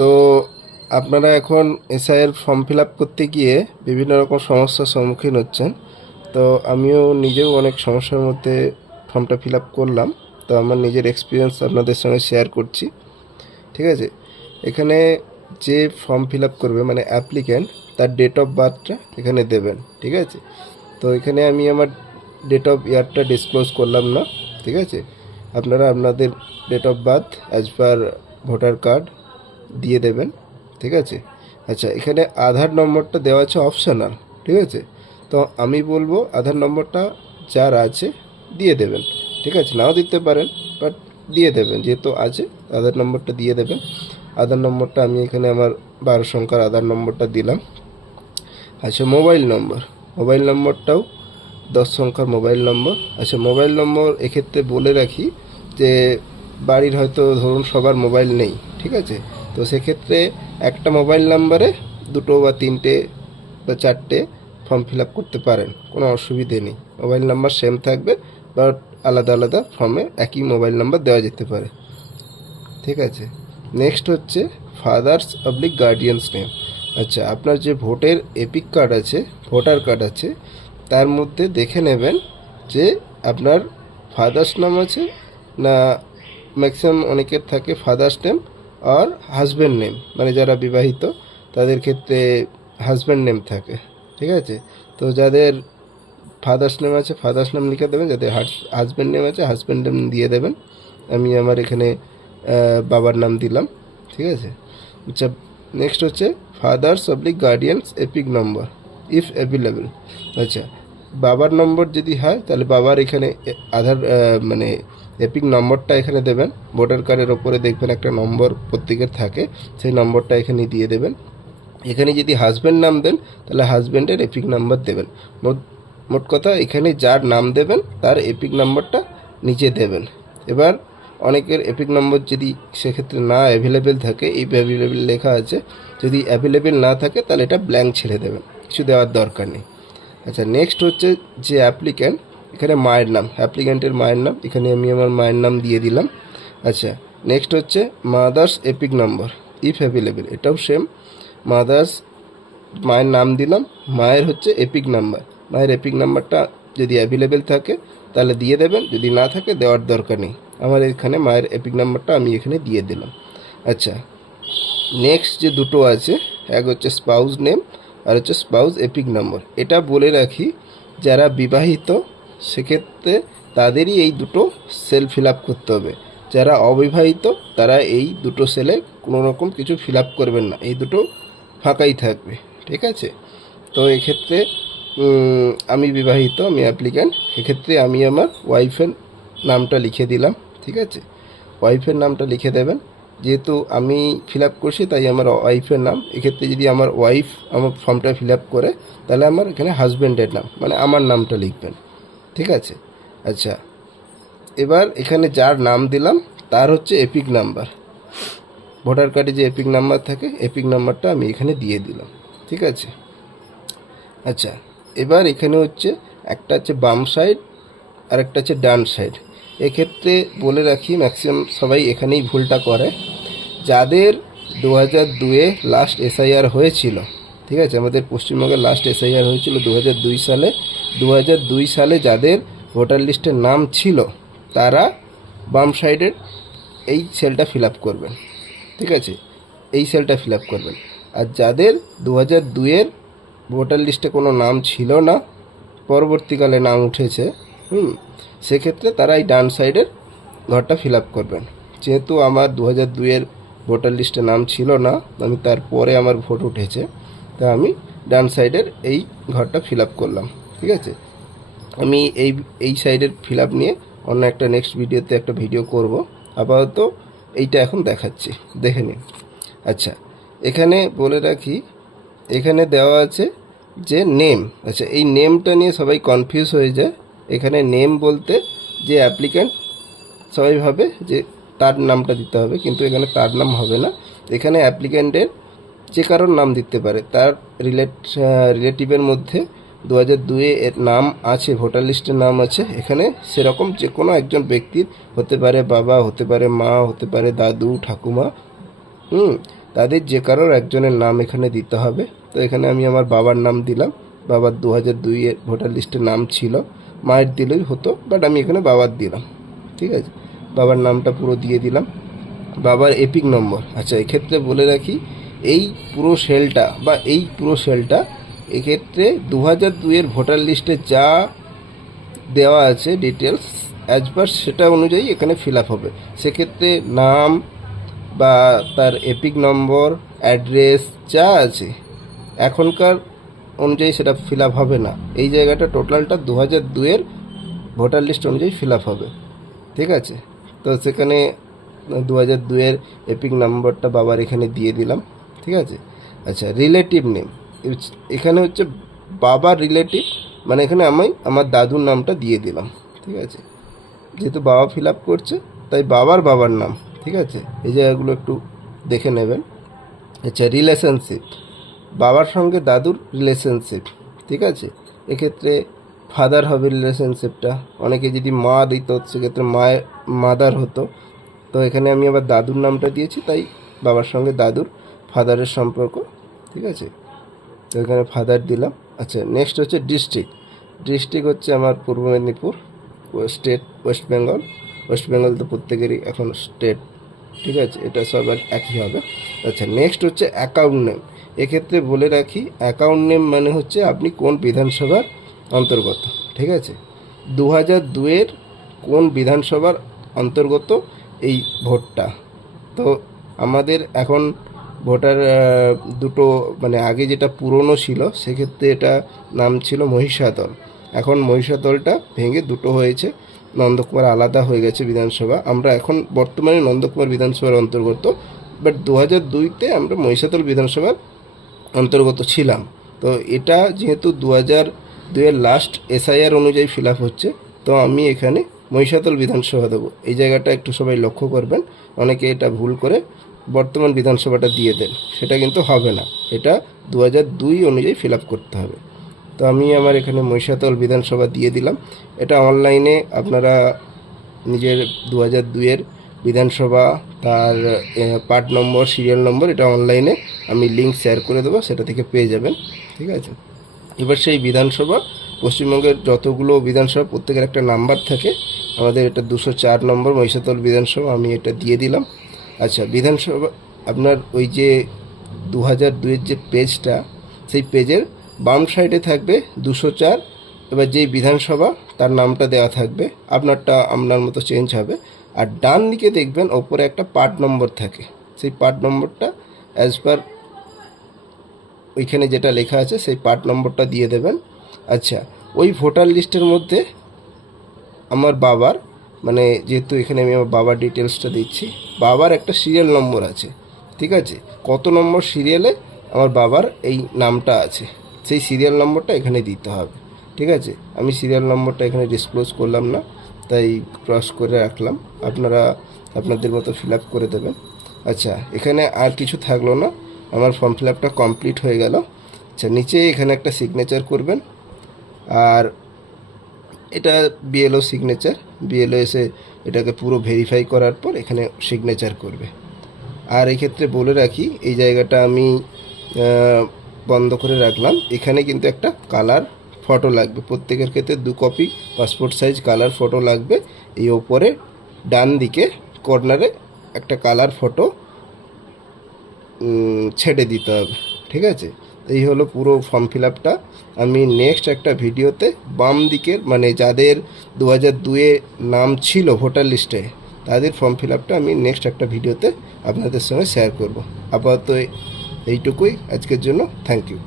তো আপনারা এখন এসআইয়ের ফর্ম ফিল আপ করতে গিয়ে বিভিন্ন রকম সমস্যার সম্মুখীন হচ্ছেন। তো আমিও নিজেও অনেক সমস্যার মধ্যে ফর্মটা ফিল আপ করলাম। তো আমার নিজের এক্সপিরিয়েন্স আপনাদের সঙ্গে শেয়ার করছি, ঠিক আছে? এখানে যে ফর্ম ফিল আপ করবে মানে অ্যাপ্লিক্যান্ট, তার ডেট অফ বার্থটা এখানে দেবেন, ঠিক আছে? তো এখানে আমি আমার ডেট অফ ইয়ারটা ডিসক্লোজ করলাম না, ঠিক আছে? আপনারা আপনাদের date of birth as per voter card দিয়ে দেবেন, ঠিক আছে? আচ্ছা, এখানে আধার নম্বরটা দেওয়া আছে অপশনাল, ঠিক আছে? তো আমি বলবো আধার নম্বরটা যার আছে দিয়ে দেবেন, ঠিক আছে? নাও দিতে পারেন, বাট দিয়ে দেবেন, যেহেতু আছে আধার নম্বরটা দিয়ে দেবেন। আধার নম্বরটা আমি এখানে আমার 12 সংখ্যার আধার নম্বরটা দিলাম। আচ্ছা, মোবাইল নম্বরটাও 10 সংখ্যার মোবাইল নম্বর। আচ্ছা, মোবাইল নম্বর এক্ষেত্রে বলে রাখি যে বাড়ির হয়তো ধরুন সবার মোবাইল নেই, ঠিক আছে? তো সেক্ষেত্রে একটা মোবাইল নাম্বারে 2 বা 3টে বা 4টে ফর্ম ফিল আপ করতে পারেন, কোনো অসুবিধে নেই। মোবাইল নাম্বার সেম থাকবে, বাট আলাদা আলাদা ফর্মে একই মোবাইল নাম্বার দেওয়া যেতে পারে, ঠিক আছে? নেক্সট হচ্ছে ফাদার্স অবলিক গার্ডিয়ানস নেম। আচ্ছা, আপনার যে ভোটার কার্ড আছে, ভোটার কার্ড আছে, তার মধ্যে দেখে নেবেন যে আপনার ফাদার্স নাম আছে না। ম্যাক্সিমাম অনেকের থাকে ফাদার্স নেম আর হাজব্যান্ড নেম, মানে যারা বিবাহিত তাদের ক্ষেত্রে হাজব্যান্ড নেম থাকে, ঠিক আছে? তো যাদের ফাদার্স নেম আছে ফাদার্স নেম লিখে দেবেন, যাদের হাজব্যান্ড নেম আছে হাজব্যান্ড নেম দিয়ে দেবেন। আমি আমার এখানে বাবার নাম দিলাম, ঠিক আছে? আচ্ছা, নেক্সট হচ্ছে father's oblique guardians epic number if available. আচ্ছা, বাবার নম্বর যদি হয় তাহলে বাবার এখানে আধার মানে এপিক নম্বরটা এখানে দেবেন। ভোটার কার্ডের ওপরে দেখবেন একটা নম্বর প্রত্যেকের থাকে, সেই নম্বরটা এখানে দিয়ে দেবেন। এখানে যদি হাজব্যান্ড নাম দেন তাহলে হাজব্যান্ডের এপিক নাম্বার দেবেন। মোট কথা এখানে যার নাম দেবেন তার এপিক নাম্বারটা নিচে দেবেন। এবার অনেকের এপিক নম্বর যদি সেক্ষেত্রে না অ্যাভেলেবেল থাকে, এই অ্যাভেলেবেল লেখা আছে, যদি অ্যাভেলেবেল না থাকে তাহলে এটা ব্ল্যাঙ্ক ছেড়ে দেবেন, কিছু দেওয়ার দরকার নেই। আচ্ছা, নেক্সট হচ্ছে যে অ্যাপ্লিক্যান্ট, এখানে মায়ের নাম, অ্যাপ্লিক্যান্টের মায়ের নাম, এখানে আমি আমার মায়ের নাম দিয়ে দিলাম। আচ্ছা, নেক্সট হচ্ছে mother's epic number if available, এটাও সেম। মাদার্স, মায়ের নাম দিলাম, মায়ের হচ্ছে এপিক নাম্বার, মায়ের এপিক নাম্বারটা যদি অ্যাভেলেবেল থাকে তাহলে দিয়ে দেবেন, যদি না থাকে দেওয়ার দরকার নেই। আমার এখানে মায়ের এপিক নাম্বারটা আমি এখানে দিয়ে দিলাম। আচ্ছা, নেক্সট যে দুটো আছে, এক হচ্ছে স্পাউস নেম আর হচ্ছে স্পাউস এপিক নম্বর। এটা বলে রাখি যারা বিবাহিত সেক্ষেত্রে তাদেরই এই দুটো সেল ফিল আপ করতে হবে। যারা অবিবাহিত তারা এই দুটো সেলে কোনো রকম কিছু ফিল আপ করবেন না, এই দুটো ফাঁকাই থাকবে, ঠিক আছে? তো এক্ষেত্রে আমি বিবাহিত, আমি অ্যাপ্লিক্যান্ট, এক্ষেত্রে আমি আমার ওয়াইফের নামটা লিখে দিলাম, ঠিক আছে? ওয়াইফের নামটা লিখে দেবেন, যেহেতু আমি ফিল আপ করছি তাই আমার ওয়াইফের নাম। এক্ষেত্রে যদি আমার ওয়াইফ আমার ফর্মটা ফিল আপ করে তাহলে আমার এখানে হাজব্যান্ডের নাম মানে আমার নামটা লিখবেন, ঠিক আছে? আচ্ছা, এবার এখানে যার নাম দিলাম তার হচ্ছে এপিক নাম্বার, ভোটার কার্ডে যে এপিক নাম্বার থাকে এপিক নাম্বারটা আমি এখানে দিয়ে দিলাম, ঠিক আছে? আচ্ছা, এবার এখানে হচ্ছে একটা হচ্ছে বাম সাইড আর একটা হচ্ছে ডান সাইড। এক্ষেত্রে বলে রাখি ম্যাক্সিমাম সবাই এখানেই ভুলটা করে। যাদের 2002-এ লাস্ট এসআইআর হয়েছিল, ঠিক আছে? আমাদের পশ্চিমবঙ্গের লাস্ট এসআইআর হয়েছিল 2002 সালে। 2002 সালে যাদের ভোটার লিস্টের নাম ছিল তারা বাম সাইডের এই সেলটা ফিল আপ করবেন, ঠিক আছে? এই সেলটা ফিল আপ করবেন। আর যাদের 2002-এর ভোটার লিস্টে কোনো নাম ছিল না, পরবর্তীকালে নাম উঠেছে, সেক্ষেত্রে তারা এই ডান সাইডের ঘরটা ফিল আপ করবেন। যেহেতু আমার 2002-এর ভোটার লিস্টে নাম ছিল না, আমি তারপরে আমার ভোট উঠেছে, তা আমি ডান সাইডের এই ঘরটা ফিল আপ করলাম, ঠিক আছে? আমি এই সাইডের ফিল আপ নিয়ে অন্য একটা নেক্সট ভিডিওতে একটা ভিডিও করব। আপাতত এইটা এখন দেখাচ্ছি, দেখে নিন। আচ্ছা, এখানে বলে রাখি এখানে দেওয়া আছে যে নেম। আচ্ছা, এই নেমটা নিয়ে সবাই কনফিউজ হয়ে যায়। এখানে নেম বলতে যে অ্যাপ্লিক্যান্ট সবাই ভাবে যে তার নামটা দিতে হবে, কিন্তু এখানে তার নাম হবে না। এখানে অ্যাপ্লিক্যান্টের যে কারোর নাম দিতে পারে, তার রিলেটিভের মধ্যে 2002-এ এর নাম আছে, ভোটার লিস্টের নাম আছে এখানে, সেরকম যে কোনো একজন ব্যক্তির হতে পারে, বাবা হতে পারে, মা হতে পারে, দাদু ঠাকুমা, তাদের যে কারোর একজনের নাম এখানে দিতে হবে। তো এখানে আমি আমার বাবার নাম দিলাম। বাবার 2002-এর ভোটার লিস্টে নাম ছিল, মায়ের দিলেই হতো, বাট আমি এখানে বাবার দিলাম। ঠিক আছে, বাবার নামটা পুরো দিয়ে দিলাম। বাবার এপিক নম্বর, আচ্ছা এক্ষেত্রে বলে রাখি, এই পুরো সেলটা এক্ষেত্রে 2002-এর ভোটার লিস্টে যা দেওয়া আছে ডিটেলস অ্যাজ পার সেটা অনুযায়ী এখানে ফিল আপ হবে। সেক্ষেত্রে নাম বা তার এপিক নম্বর, অ্যাড্রেস যা আছে এখনকার অনুযায়ী সেটা ফিল আপ হবে না। এই জায়গাটা টোটালটা 2002-এর ভোটার লিস্ট অনুযায়ী ফিল আপ হবে। ঠিক আছে, তো সেখানে 2002-এর এপিক নম্বরটা বাবার এখানে দিয়ে দিলাম। ঠিক আছে, আচ্ছা রিলেটিভ নেম, এখানে হচ্ছে বাবার রিলেটিভ, মানে এখানে আমি আমার দাদুর নামটা দিয়ে দিলাম। ঠিক আছে, যেহেতু বাবা ফিল আপ করছে তাই বাবার নাম। ঠিক আছে, এই জায়গাগুলো একটু দেখে নেবেন। আচ্ছা রিলেশনশিপ, বাবার সঙ্গে দাদুর রিলেশনশিপ। ঠিক আছে, এক্ষেত্রে ফাদার হবে রিলেশনশিপটা, অনেকে যদি মা দিত সেক্ষেত্রে মাদার হতো। তো এখানে আমি আবার দাদুর নামটা দিয়েছি, তাই বাবার সঙ্গে দাদুর ফাদারের সম্পর্ক। ঠিক আছে, তো এখানে ফাদার দিলাম। আচ্ছা নেক্সট হচ্ছে ডিস্ট্রিক্ট হচ্ছে আমার পূর্ব মেদিনীপুর, স্টেট ওয়েস্ট বেঙ্গল তো প্রত্যেকেরই এখন স্টেট। ঠিক আছে, এটা সবার একই হবে। আচ্ছা নেক্সট হচ্ছে অ্যাকাউন্ট নেম। এক্ষেত্রে বলে রাখি, অ্যাকাউন্ট নেম মানে হচ্ছে আপনি কোন বিধানসভার অন্তর্গত। ঠিক আছে, 2002-এর কোন বিধানসভার অন্তর্গত এই ভোটটা। তো আমাদের এখন ভোটার দুটো, মানে আগে যেটা পুরনো ছিল সেক্ষেত্রে এটা নাম ছিল মহিষাদল। এখন মহিষাদলটা ভেঙে দুটো হয়েছে, নন্দকুমার আলাদা হয়ে গেছে বিধানসভা। আমরা এখন বর্তমানে নন্দকুমার বিধানসভার অন্তর্গত, বাট 2002-তে আমরা মহিষাদল বিধানসভার অন্তর্গত ছিলাম। তো এটা যেহেতু 2002-এর লাস্ট এসআইআর অনুযায়ী ফিল আপ হচ্ছে, তো আমি এখানে মহিষাদল বিধানসভা দেবো। এই জায়গাটা একটু সবাই লক্ষ্য করবেন, অনেকে এটা ভুল করে বর্তমান বিধানসভাটা দিয়ে দেন, সেটা কিন্তু হবে না। এটা 2002 অনুযায়ী ফিল আপ করতে হবে। তো আমি আমার এখানে মহিষাদল বিধানসভা দিয়ে দিলাম। এটা অনলাইনে আপনারা নিজের 2002-এর বিধানসভা, তার পার্ট নম্বর, সিরিয়াল নম্বর, এটা অনলাইনে আমি লিঙ্ক শেয়ার করে দেবো, সেটা থেকে পেয়ে যাবেন। ঠিক আছে, এবার সেই বিধানসভা, পশ্চিমবঙ্গের যতগুলো বিধানসভা প্রত্যেকের একটা নাম্বার থাকে, আমাদের এটা 204 নম্বর মহিষাদল বিধানসভা, আমি এটা দিয়ে দিলাম। আচ্ছা বিধানসভা আপনার ওই যে 2002-এর যে পেজটা, সেই পেজের বাম সাইডে থাকবে 204। এবার যেই বিধানসভা তার নামটা দেওয়া থাকবে, আপনারটা আপনার মতো চেঞ্জ হবে। আর ডান দিকে দেখবেন ওপরে একটা পার্ট নম্বর থাকে, সেই পার্ট নম্বরটা অ্যাজ পার ওইখানে যেটা লেখা আছে সেই পার্ট নম্বরটা দিয়ে দেবেন। আচ্ছা ওই ভোটার লিস্টের মধ্যে আমার বাবার, মানে যেহেতু এখানে আমি আমার বাবার ডিটেলসটা দিচ্ছি, বাবার একটা সিরিয়াল নম্বর আছে। ঠিক আছে, কত নম্বর সিরিয়ালে আমার বাবার এই নামটা আছে, সেই সিরিয়াল নম্বরটা এখানে দিতে হবে। ঠিক আছে, আমি সিরিয়াল নম্বরটা এখানে ডিসক্লোজ করলাম না, তাই ক্রস করে রাখলাম। আপনারা আপনাদের মতো ফিল আপ করে দেবেন। আচ্ছা এখানে আর কিছু থাকলো না, আমার ফর্ম ফিল আপটা কমপ্লিট হয়ে গেল। আচ্ছা নিচে এখানে একটা সিগনেচার করবেন, আর এটা বিএলও সিগনেচার, বিএলও এসে এটাকে পুরো ভেরিফাই করার পর এখানে সিগনেচার করবে। আর এক্ষেত্রে বলে রাখি, এই জায়গাটা আমি বন্ধ করে রাখলাম। এখানে কিন্তু একটা কালার ফটো লাগবে, প্রত্যেকের ক্ষেত্রে 2 copy passport size colour photo লাগবে। এই ওপরে ডান দিকে কর্নারে একটা কালার ফটো ছেড়ে দিতে হবে। ঠিক আছে, এই হলো পুরো ফর্ম ফিল আপটা। আমি নেক্সট একটা ভিডিওতে বাম দিকের, মানে যাদের 2002-এ নাম ছিল ভোটার লিস্টে, তাদের ফর্ম ফিল আপটা আমি নেক্সট একটা ভিডিওতে আপনাদের সঙ্গে শেয়ার করব। আপাতত এইটুকুই আজকের জন্য, থ্যাংক ইউ।